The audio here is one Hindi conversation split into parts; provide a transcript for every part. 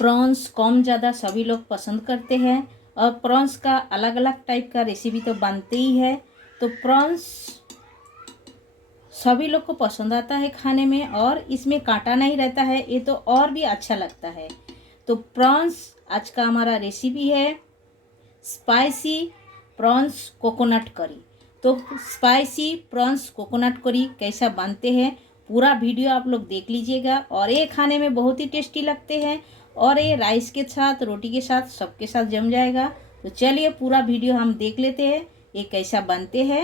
प्रॉन्स कम ज़्यादा सभी लोग पसंद करते हैं और प्रॉन्स का अलग अलग टाइप का रेसिपी तो बनते ही है। तो प्रॉन्स सभी लोग को पसंद आता है खाने में और इसमें कांटा नहीं रहता है, ये तो और भी अच्छा लगता है। तो प्रॉन्स आज का हमारा रेसिपी है स्पाइसी प्रॉन्स कोकोनट करी। तो स्पाइसी प्रॉन्स कोकोनट करी कैसा बनते हैं पूरा वीडियो आप लोग देख लीजिएगा। और ये खाने में बहुत ही टेस्टी लगते हैं और ये राइस के साथ रोटी के साथ सबके साथ जम जाएगा। तो चलिए पूरा वीडियो हम देख लेते हैं ये कैसा बनते हैं।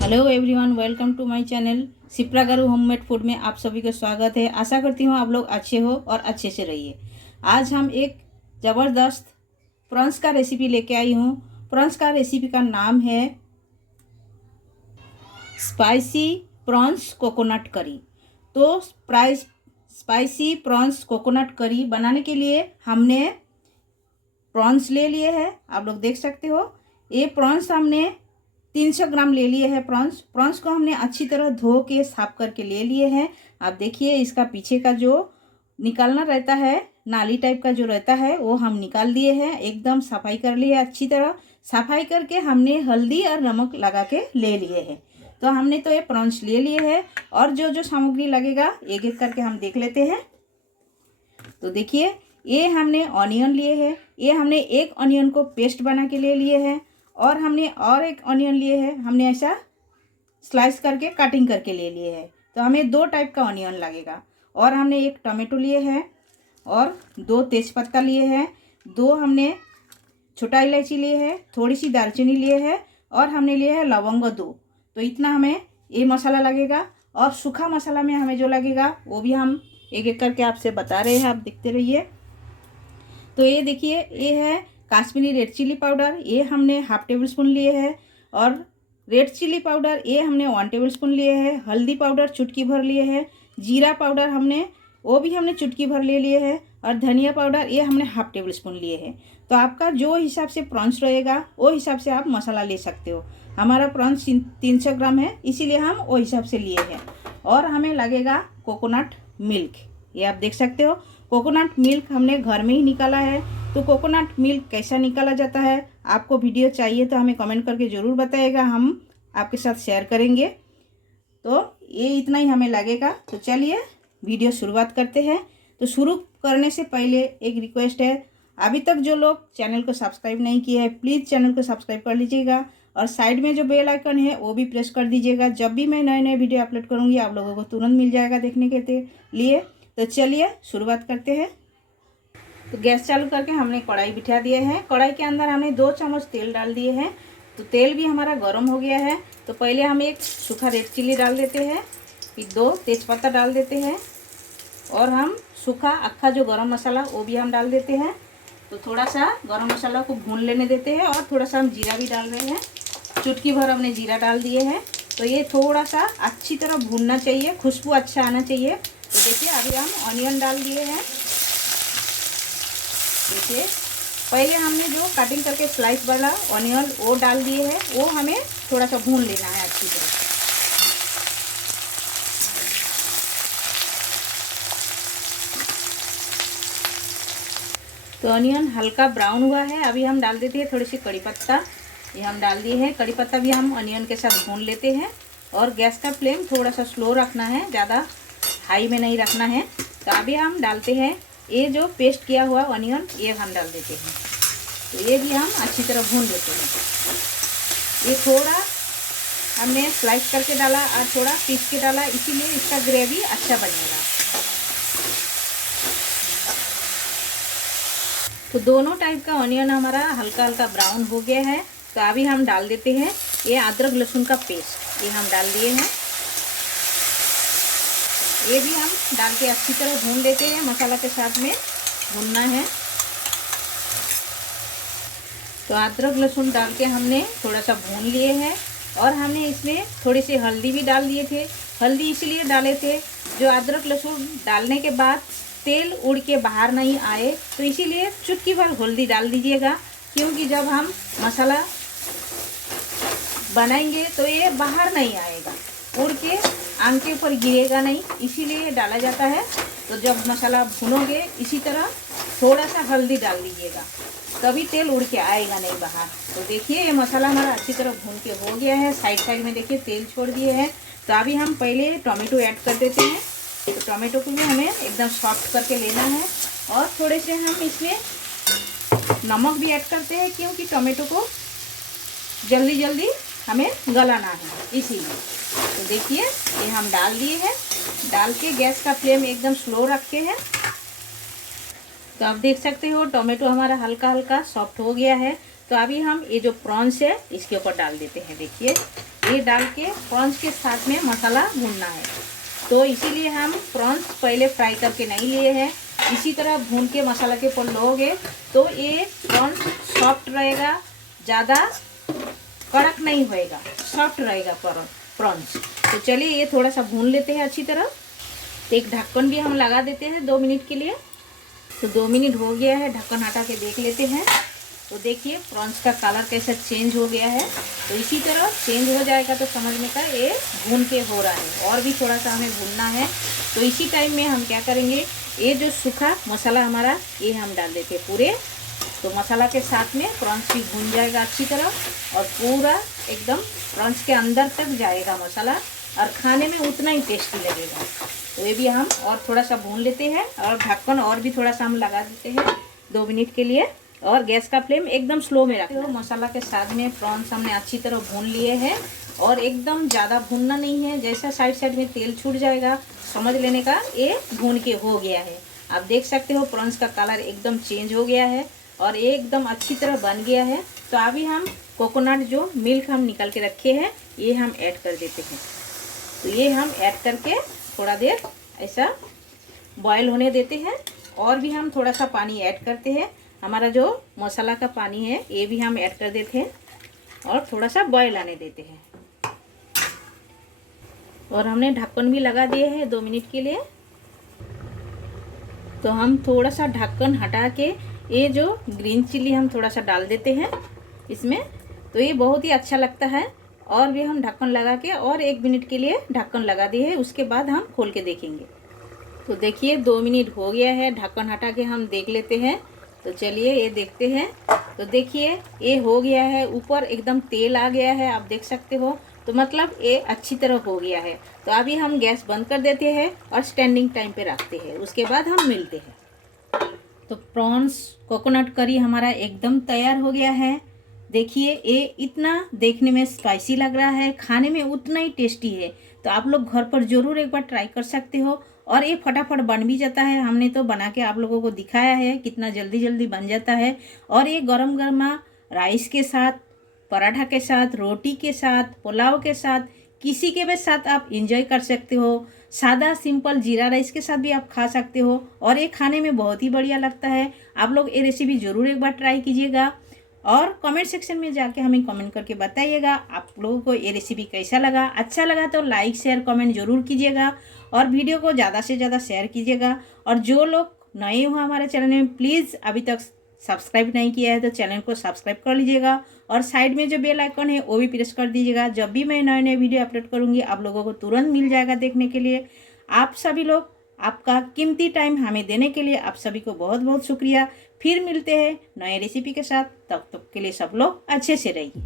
Hello everyone, welcome to my channel Shipra Garu homemade food में आप सभी का स्वागत है। आशा करती हूँ आप लोग अच्छे हो और अच्छे से रहिए। आज हम एक ज़बरदस्त प्रॉन्स का रेसिपी लेके आई हूँ। प्रॉन्स का रेसिपी का नाम है स्पाइसी प्रॉन्स कोकोनट करी। तो स्पाइसी प्रॉन्स कोकोनट करी बनाने के लिए हमने प्रॉन्स ले लिए हैं। आप लोग देख सकते हो ये प्रॉन्स हमने 300 ग्राम ले लिए हैं। प्रॉन्स को हमने अच्छी तरह धो के साफ करके ले लिए हैं। आप देखिए इसका पीछे का जो निकालना रहता है, नाली टाइप का जो रहता है, वो हम निकाल दिए हैं। एकदम सफाई कर लिए अच्छी तरह। सफाई करके हमने हल्दी और नमक लगा के ले लिए हैं। तो हमने तो ये प्रॉन्स ले लिए हैं और जो जो सामग्री लगेगा एक एक करके हम देख लेते हैं। तो देखिए ये हमने ऑनियन लिए हैं। ये हमने एक ऑनियन को पेस्ट बना के ले लिए हैं और हमने और एक ऑनियन लिए हैं, हमने ऐसा स्लाइस करके कटिंग करके ले लिए हैं। तो हमें 2 टाइप का ऑनियन लगेगा। और हमने एक टमाटो लिए हैं और 2 तेज़पत्ता लिए हैं, 2 हमने छोटा इलायची लिए हैं, थोड़ी सी दालचीनी लिए हैं और हमने लिए है लवंग 2। तो इतना हमें ये मसाला लगेगा। और सूखा मसाला में हमें जो लगेगा वो भी हम एक एक करके आपसे बता रहे हैं, आप देखते रहिए। तो ये देखिए ये है काश्मीरी रेड चिली पाउडर, ये हमने हाफ टेबल स्पून लिए हैं। और रेड चिली पाउडर ये हमने 1 टेबल स्पून लिए हैं। हल्दी पाउडर चुटकी भर लिए हैं। जीरा पाउडर वो भी हमने चुटकी भर ले लिए हैं। और धनिया पाउडर ये हमने हाफ टेबल स्पून लिए हैं। तो आपका जो हिसाब से प्रॉन्स रहेगा वो हिसाब से आप मसाला ले सकते हो। हमारा प्रॉन्स 300 ग्राम है, इसीलिए हम वो हिसाब से लिए हैं। और हमें लगेगा कोकोनट मिल्क, ये आप देख सकते हो। कोकोनट मिल्क हमने घर में ही निकाला है। तो कोकोनट मिल्क कैसा निकाला जाता है आपको वीडियो चाहिए तो हमें कमेंट करके ज़रूर बताइएगा, हम आपके साथ शेयर करेंगे। तो ये इतना ही हमें लगेगा। तो चलिए वीडियो शुरुआत करते हैं। तो शुरू करने से पहले एक रिक्वेस्ट है, अभी तक जो लोग चैनल को सब्सक्राइब नहीं किया है प्लीज़ चैनल को सब्सक्राइब कर लीजिएगा और साइड में जो बेल आइकन है वो भी प्रेस कर दीजिएगा। जब भी मैं नए नए वीडियो अपलोड करूँगी आप लोगों को तुरंत मिल जाएगा देखने के लिए। तो चलिए शुरुआत करते हैं। तो गैस चालू करके हमने कढ़ाई बिठा दिए हैं। कढ़ाई के अंदर हमने 2 चम्मच तेल डाल दिए हैं। तो तेल भी हमारा गर्म हो गया है। तो पहले हम एक सूखा रेड चिली डाल देते हैं, फिर 2 तेज़पत्ता डाल देते हैं और हम सूखा अक्खा जो गरम मसाला वो भी हम डाल देते हैं। तो थोड़ा सा गरम मसाला को भून लेने देते हैं और थोड़ा सा हम जीरा भी डाल रहे हैं। चुटकी भर हमने जीरा डाल दिए हैं। तो ये थोड़ा सा अच्छी तरह भूनना चाहिए, खुशबू अच्छा आना चाहिए। तो देखिए अभी हम ऑनियन डाल दिए हैं। देखिए पहले हमने जो कटिंग करके स्लाइस वाला ऑनियन वो डाल दिए हैं, वो हमें थोड़ा सा भून लेना है अच्छी तरह। तो ऑनियन हल्का ब्राउन हुआ है। अभी हम डाल देते हैं थोड़ी सी कड़ी पत्ता, ये हम डाल दिए हैं। कड़ी पत्ता भी हम ऑनियन के साथ भून लेते हैं और गैस का फ्लेम थोड़ा सा स्लो रखना है, ज़्यादा हाई में नहीं रखना है। तो अभी हम डालते हैं ये जो पेस्ट किया हुआ ऑनियन, ये हम डाल देते हैं। तो ये भी हम अच्छी तरह भून लेते हैं। ये थोड़ा हमने स्लाइस करके डाला और थोड़ा पीस के डाला, इसीलिए इसका ग्रेवी अच्छा बनेगा। तो दोनों टाइप का ऑनियन हमारा हल्का हल्का ब्राउन हो गया है। तो अभी हम डाल देते हैं ये अदरक लहसुन का पेस्ट, ये हम डाल दिए हैं। ये भी हम डाल के अच्छी तरह भून लेते हैं, मसाला के साथ में भूनना है। तो अदरक लहसुन डाल के हमने थोड़ा सा भून लिए हैं और हमने इसमें थोड़ी सी हल्दी भी डाल दिए थे। हल्दी इसलिए डाले थे जो अदरक लहसुन डालने के बाद तेल उड़ के बाहर नहीं आए, तो इसीलिए चुटकी भर हल्दी डाल दीजिएगा। क्योंकि जब हम मसाला बनाएंगे तो ये बाहर नहीं आएगा, उड़ के आग के ऊपर गिरेगा नहीं, इसीलिए डाला जाता है। तो जब मसाला भूनोगे इसी तरह थोड़ा सा हल्दी डाल दीजिएगा, तभी तेल उड़ के आएगा नहीं बाहर। तो देखिए ये मसाला हमारा अच्छी तरह भून के हो गया है। साइड साइड में देखिए तेल छोड़ दिए हैं। तो अभी हम पहले टोमेटो ऐड कर देते हैं। तो टोमेटो को भी हमें एकदम सॉफ्ट करके लेना है और थोड़े से हम इसमें नमक भी ऐड करते हैं, क्योंकि टोमेटो को जल्दी जल्दी हमें गलाना है इसीलिए। तो देखिए ये हम डाल दिए हैं, डाल के गैस का फ्लेम एकदम स्लो रखे हैं। तो आप देख सकते हो टोमेटो हमारा हल्का हल्का सॉफ्ट हो गया है। तो अभी हम ये जो प्रॉन्स है इसके ऊपर डाल देते हैं। देखिए ये डाल के प्रॉन्स के साथ में मसाला भूनना है। तो इसीलिए हम प्रॉन्स पहले फ्राई करके नहीं लिए हैं, इसी तरह भून के मसाला के ऊपर लोगे तो ये प्रॉन्स सॉफ्ट रहेगा, ज़्यादा कड़क नहीं होएगा, सॉफ्ट रहेगा प्रॉन्स। तो चलिए ये थोड़ा सा भून लेते हैं अच्छी तरह। तो एक ढक्कन भी हम लगा देते हैं 2 मिनट के लिए। तो 2 मिनट हो गया है, ढक्कन हटा के देख लेते हैं। तो देखिए प्रॉन्स का कलर कैसे चेंज हो गया है। तो इसी तरह चेंज हो जाएगा तो समझने का ये भून के हो रहा है, और भी थोड़ा सा हमें भूनना है। तो इसी टाइम में हम क्या करेंगे, ये जो सूखा मसाला हमारा ये हम डाल देते हैं पूरे। तो मसाला के साथ में प्रॉन्स भी भून जाएगा अच्छी तरह और पूरा एकदम प्रॉन्स के अंदर तक जाएगा मसाला, और खाने में उतना ही टेस्टी लगेगा। तो ये भी हम और थोड़ा सा भून लेते हैं, और ढक्कन और भी थोड़ा सा हम लगा देते हैं 2 मिनट के लिए, और गैस का फ्लेम एकदम स्लो में रखते हो। मसाला के साथ में प्रॉन्स हमने अच्छी तरह भून लिए हैं, और एकदम ज़्यादा भूनना नहीं है, जैसा साइड साइड में तेल छूट जाएगा समझ लेने का ये भून के हो गया है। आप देख सकते हो प्रॉन्स का कलर एकदम चेंज हो गया है और ये एकदम अच्छी तरह बन गया है। तो अभी हम कोकोनट जो मिल्क हम निकाल के रखे हैं ये हम ऐड कर देते हैं। तो ये हम ऐड करके थोड़ा देर ऐसा बॉयल होने देते हैं, और भी हम थोड़ा सा पानी ऐड करते हैं। हमारा जो मसाला का पानी है ये भी हम ऐड कर देते हैं, और थोड़ा सा बॉयल आने देते हैं। और हमने ढक्कन भी लगा दिए हैं 2 मिनट के लिए। तो हम थोड़ा सा ढक्कन हटा के ये जो ग्रीन चिली हम थोड़ा सा डाल देते हैं इसमें, तो ये बहुत ही अच्छा लगता है। और भी हम ढक्कन लगा के और 1 मिनट के लिए ढक्कन लगा दिए है, उसके बाद हम खोल के देखेंगे। तो देखिए 2 मिनट हो गया है, ढक्कन हटा के हम देख लेते हैं। तो चलिए ये देखते हैं। तो देखिए ये हो गया है, ऊपर एकदम तेल आ गया है, आप देख सकते हो। तो मतलब ये अच्छी तरह हो गया है। तो अभी हम गैस बंद कर देते हैं और स्टैंडिंग टाइम पे रखते हैं, उसके बाद हम मिलते हैं। तो प्रॉन्स कोकोनट करी हमारा एकदम तैयार हो गया है। देखिए ये इतना देखने में स्पाइसी लग रहा है, खाने में उतना ही टेस्टी है। तो आप लोग घर पर ज़रूर एक बार ट्राई कर सकते हो, और ये फटाफट बन भी जाता है। हमने तो बना के आप लोगों को दिखाया है कितना जल्दी जल्दी बन जाता है। और ये गरम गरमा राइस के साथ, पराठा के साथ, रोटी के साथ, पुलाव के साथ, किसी के भी साथ आप इंजॉय कर सकते हो। सादा सिंपल जीरा राइस के साथ भी आप खा सकते हो, और ये खाने में बहुत ही बढ़िया लगता है। आप लोग ये रेसिपी ज़रूर एक बार ट्राई कीजिएगा, और कमेंट सेक्शन में जाके हमें कमेंट करके बताइएगा आप लोगों को ये रेसिपी कैसा लगा। अच्छा लगा तो लाइक शेयर कमेंट जरूर कीजिएगा, और वीडियो को ज़्यादा से ज़्यादा शेयर कीजिएगा। और जो लोग नए हो हमारे चैनल में, प्लीज़ अभी तक सब्सक्राइब नहीं किया है तो चैनल को सब्सक्राइब कर लीजिएगा, और साइड में जो बेल आइकन है वो भी प्रेस कर दीजिएगा। जब भी मैं नए नए वीडियो अपलोड करूँगी आप लोगों को तुरंत मिल जाएगा देखने के लिए। आप सभी लोग आपका कीमती टाइम हमें देने के लिए आप सभी को बहुत बहुत शुक्रिया। फिर मिलते हैं नए रेसिपी के साथ, तब तक के लिए सब लोग अच्छे से रहिए।